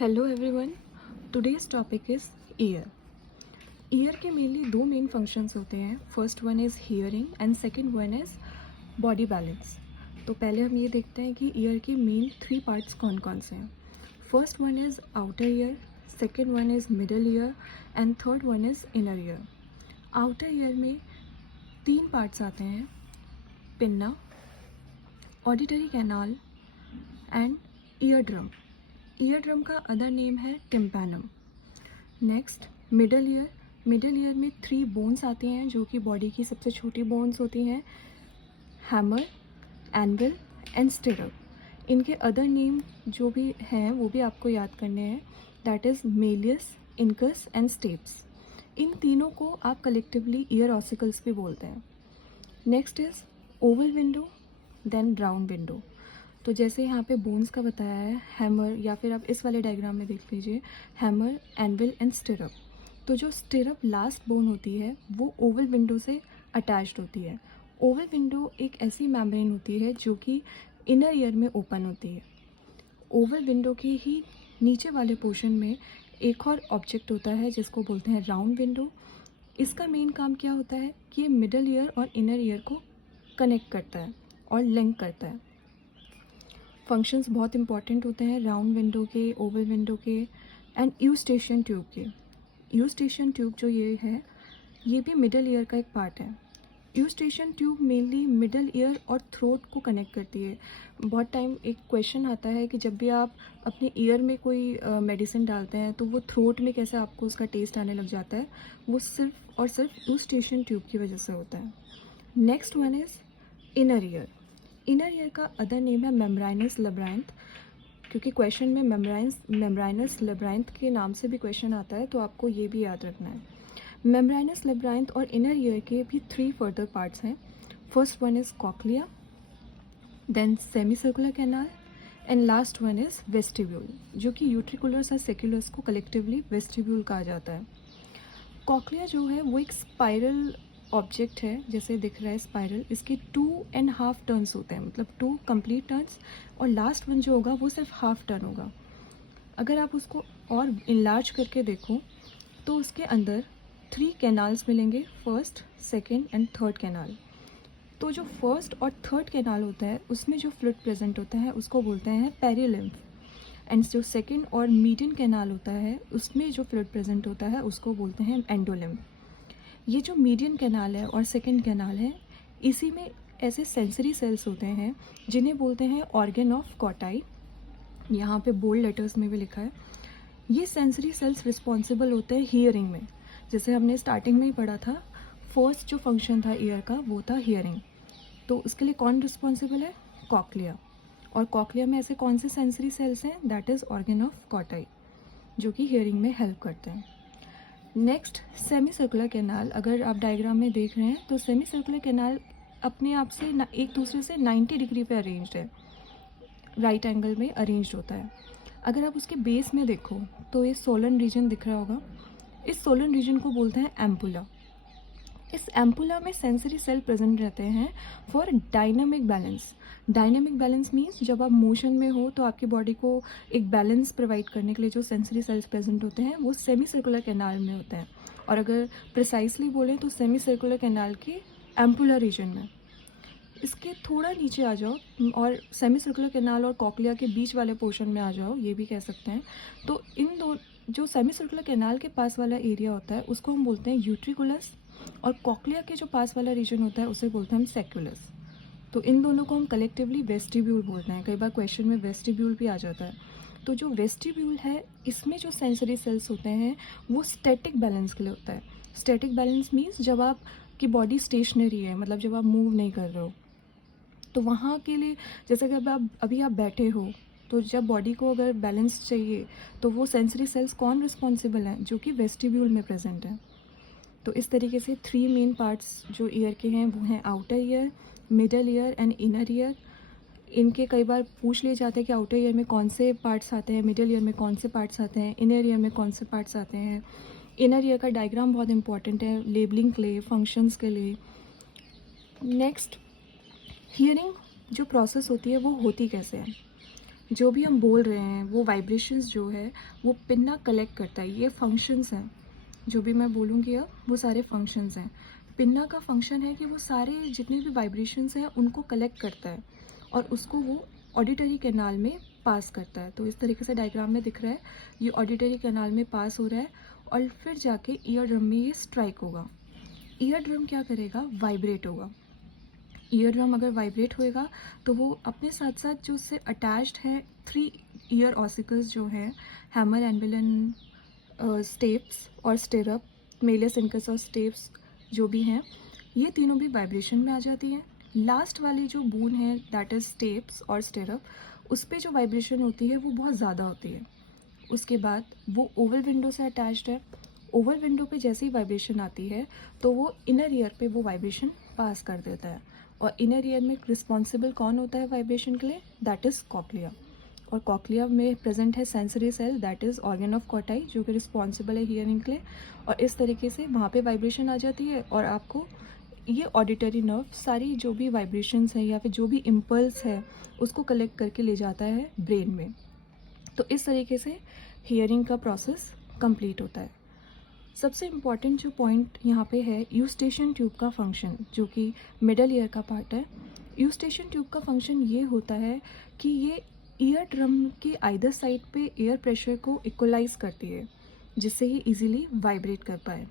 Hello everyone, today's topic is year. Year के mainly दो main functions होते हैं। First one is hearing and second one is body balance. तो पहले हम ये देखते हैं कि ईयर के मेन थ्री पार्ट्स कौन कौन से हैं। First one is outer ear, second one is middle ear and third one is inner ear. Outer ear में तीन पार्ट्स आते हैं, pinna, auditory canal and ear drum. Ear drum का अदर नेम है tympanum. Next middle ear. Middle ear में three bones आती हैं जो कि बॉडी की सबसे छोटी बोन्स होती हैं, हैमर, एनविल एंड स्टिरअप। इनके अदर नेम जो भी हैं वो भी आपको याद करने हैं, that is malleus, incus and stapes. इन तीनों को आप कलेक्टिवली ईयर ऑसिकल्स भी बोलते हैं। Next is oval window, then round window. तो जैसे यहाँ पे बोन्स का बताया है, हैमर, या फिर आप इस वाले डायग्राम में देख लीजिए, हैमर, एनविल एंड स्टिरअप। तो जो स्टिरअप लास्ट बोन होती है वो ओवल विंडो से अटैच्ड होती है। ओवल विंडो एक ऐसी मेम्ब्रेन होती है जो कि इनर ईयर में ओपन होती है। ओवल विंडो के ही नीचे वाले पोर्शन में एक और ऑब्जेक्ट होता है जिसको बोलते हैं राउंड विंडो। इसका मेन काम क्या होता है कि ये मिडल ईयर और इनर ईयर को कनेक्ट करता है और लिंक करता है। फंक्शंस बहुत इंपॉर्टेंट होते हैं राउंड विंडो के, ओवल विंडो के एंड यूस्टेशियन ट्यूब के। यूस्टेशियन ट्यूब जो ये है ये भी मिडल ईयर का एक पार्ट है। Eustachian tube mainly middle ear और थ्रोट को कनेक्ट करती है। बहुत टाइम एक क्वेश्चन आता है कि जब भी आप अपने ईयर में कोई मेडिसिन डालते हैं तो वो थ्रोट में कैसे आपको उसका टेस्ट आने लग जाता है, वो सिर्फ और सिर्फ यूस्टेशियन ट्यूब की वजह से होता है। Next one is inner ear. Inner ear का अदर नेम है मेम्ब्राइनस लेब्राइंथ, क्योंकि क्वेश्चन में मेम्ब्राइनस लेब्राइंथ के नाम से भी क्वेश्चन आता है, तो आपको ये भी याद रखना है। मेम्ब्राइनस लेब्राइंथ और इनर ईयर के भी थ्री फर्दर पार्ट्स हैं। First one is cochlea, then semi circular canal and last one is vestibule, जो कि यूट्रिकुलर्स और सेक्युलर्स को कलेक्टिवली वेस्टिब्यूल कहा जाता है। कॉक्लिया जो है वो एक स्पाइरल ऑब्जेक्ट है, जैसे दिख रहा है स्पाइरल। इसके 2.5 टर्न्स होते हैं, मतलब 2 कंप्लीट टर्न्स, और लास्ट वन जो होगा वो सिर्फ हाफ टर्न होगा। अगर आप उसको और इनलार्ज करके देखो तो उसके अंदर 3 कैनाल्स मिलेंगे, first, second and third canal. तो जो फर्स्ट और थर्ड कैनाल होता है उसमें जो फ्लूइड प्रेजेंट होता है उसको बोलते हैं पेरिलिम्फ, एंड जो सेकेंड और मीडियन कैनाल होता है उसमें जो फ्लूइड प्रेजेंट होता है उसको बोलते हैं एंडोलिम्फ। ये जो मीडियन कैनाल है और सेकंड कैनाल है, इसी में ऐसे सेंसरी सेल्स होते हैं जिन्हें बोलते हैं ऑर्गन ऑफ कॉटाई। यहाँ पे बोल्ड लेटर्स में भी लिखा है। ये सेंसरी सेल्स रिस्पॉन्सिबल होते हैं हियरिंग में। जैसे हमने स्टार्टिंग में ही पढ़ा था, फर्स्ट जो फंक्शन था ईयर का वो था हियरिंग। तो उसके लिए कौन रिस्पॉन्सिबल है? कॉक्लिया। और कॉक्लिया में ऐसे कौन से सेंसरी सेल्स हैं? That is organ of Corti, जो कि हियरिंग में हेल्प करते हैं। Next semi circular canal. अगर आप डायग्राम में देख रहे हैं तो सेमी सर्कुलर कैनाल अपने आप से एक दूसरे से 90 डिग्री पे अरेंज्ड है, राइट एंगल में अरेंज्ड होता है। अगर आप उसके बेस में देखो तो ये सोलन रीजन दिख रहा होगा। इस सोलन रीजन को बोलते हैं एम्पुला। इस एम्पुला में सेंसरी सेल प्रेजेंट रहते हैं for dynamic balance. Dynamic balance means जब आप मोशन में हो तो आपकी बॉडी को एक बैलेंस प्रोवाइड करने के लिए जो सेंसरी सेल्स प्रेजेंट होते हैं वो सेमी सर्कुलर कैनाल में होते हैं, और अगर प्रिसाइसली बोलें तो सेमी सर्कुलर कैनाल के एम्पुलर रीजन में। इसके थोड़ा नीचे आ जाओ और सेमी सर्कुलर कैनाल और कॉक्लिया के बीच वाले पोर्शन में आ जाओ, ये भी कह सकते हैं। तो इन दो जो सेमी सर्कुलर कैनाल के पास वाला एरिया होता है उसको हम बोलते हैं यूट्रिकुलस, और कॉक्लिया के जो पास वाला रीजन होता है उसे बोलते हैं हम सेक्युलस। तो इन दोनों को हम कलेक्टिवली वेस्टिब्यूल बोलते हैं। कई बार क्वेश्चन में वेस्टिब्यूल भी आ जाता है। तो जो वेस्टिब्यूल है इसमें जो सेंसरी सेल्स होते हैं वो स्टैटिक बैलेंस के लिए होता है। स्टैटिक बैलेंस मीन्स जब आपकी बॉडी स्टेशनरी है, मतलब जब आप मूव नहीं कर रहे हो, तो वहाँ के लिए, जैसे कि अब अभी आप बैठे हो तो जब बॉडी को अगर बैलेंस चाहिए तो वो सेंसरी सेल्स कौन रिस्पॉन्सिबल हैं? जो कि वेस्टिब्यूल में प्रेजेंट है। तो इस तरीके से 3 मेन पार्ट्स जो ईयर के हैं वो हैं outer ear, middle ear and inner ear. इनके कई बार पूछ लिए जाते हैं कि आउटर ईयर में कौन से पार्ट्स आते हैं, मिडल ईयर में कौन से पार्ट्स आते हैं, इनर ईयर में कौन से पार्ट्स आते हैं। इनर ईयर का डायग्राम बहुत इंपॉर्टेंट है लेबलिंग के लिए, फंक्शंस के लिए। नेक्स्ट, हियरिंग जो प्रोसेस होती है वो होती कैसे है? जो भी हम बोल रहे हैं वो वाइब्रेशंस जो है वो पिन्ना कलेक्ट करता है। ये फंक्शंस हैं, जो भी मैं बोलूँगी अब वो सारे फंक्शंस हैं। पिन्ना का फंक्शन है कि वो सारे जितने भी वाइब्रेशंस हैं उनको कलेक्ट करता है और उसको वो ऑडिटरी कैनाल में पास करता है। तो इस तरीके से डायग्राम में दिख रहा है, ये ऑडिटरी कैनाल में पास हो रहा है और फिर जाके ईयर ड्रम में ये स्ट्राइक होगा। ईयर ड्रम क्या करेगा, वाइब्रेट होगा। ईयर ड्रम अगर वाइब्रेट होएगा तो वो अपने साथ साथ जो उससे अटैच्ड है 3 ईयर ऑसिकल्स जो हैं, हैमर, एनविल एंड स्टेप्स और स्टिरअप, मेलियस, इंकस और स्टेप्स जो भी हैं, ये तीनों भी वाइब्रेशन में आ जाती हैं। लास्ट वाली जो बून है दैट इज़ स्टेप्स और स्टिरअप, उस पे जो वाइब्रेशन होती है वो बहुत ज़्यादा होती है। उसके बाद वो ओवल विंडो से अटैच्ड है। ओवल विंडो पे जैसे ही वाइब्रेशन आती है तो वो इनर ईयर पे वो वाइब्रेशन पास कर देता है। और इनर ईयर में रिस्पॉन्सिबल कौन होता है वाइब्रेशन के लिए, दैट इज़ कॉक्लिया। और कॉक्लिया में प्रेजेंट है sensory cell that is organ of Corti, जो कि रिस्पॉन्सिबल है हियरिंग के लिए। और इस तरीके से वहाँ पे वाइब्रेशन आ जाती है और आपको ये ऑडिटरी नर्व सारी जो भी वाइब्रेशंस है या फिर जो भी इम्पल्स है उसको कलेक्ट करके ले जाता है ब्रेन में। तो इस तरीके से हियरिंग का प्रोसेस कंप्लीट होता है। सबसे इम्पॉर्टेंट जो पॉइंट यहाँ पे है यूस्टेशन ट्यूब का फंक्शन, जो कि मिडल ईयर का पार्ट है। यूस्टेशन ट्यूब का फंक्शन ये होता है कि ये ईयर ड्रम के आइदर साइड पे एयर प्रेशर को इक्वलाइज करती है, जिससे ये इजीली वाइब्रेट कर पाए।